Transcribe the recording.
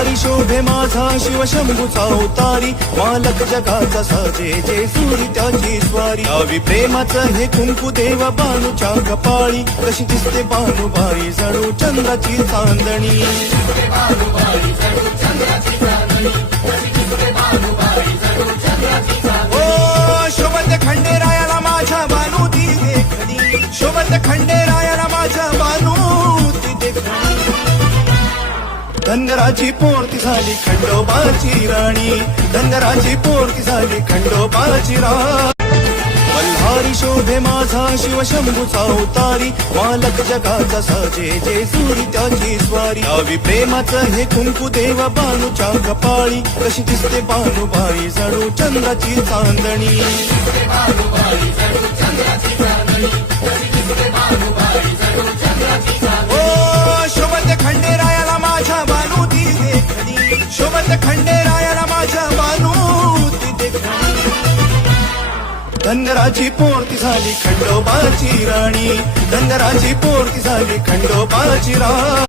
मल्हारी शोभे माझा शिव शंभूचा अवतारी, मालक जगाचा साजे जे सुरी त्याची स्वारी. गावी प्रेमाचं हे कुंकू देव बानूच्या कपाळी, कशी दिसते बानुबाई जणू चंद्राची चांदणी. ओ शोभत खंडेरायाला माझ्या बानू ती देखणी, शोभत खंडेरायाला माझ्या बानू ती देखणी. धनगराची पोरती झाली खंडोबाची राणी, धनगराची पोरती झाली खंडोबाची राणी. मल्हारी शोभे माझा शिव शंभूचा अवतारी, मालक जगाचा साजे जे सुरी त्याची स्वारी. गावी प्रेमाचं हे कुंकू देव बानूच्या कपाळी, कशी दिसते बानुबाई जणू चंद्राची चांदणी. ओ शोभत खंडेरायाला माझ्या बानू ती देखणी, शोभत खंडेरायाला माझ्या बानू ती देखणी. धनगराची पोरती झाली खंडोबाची राणी, धनगराची पोरती झाली खंडोबाची राणी.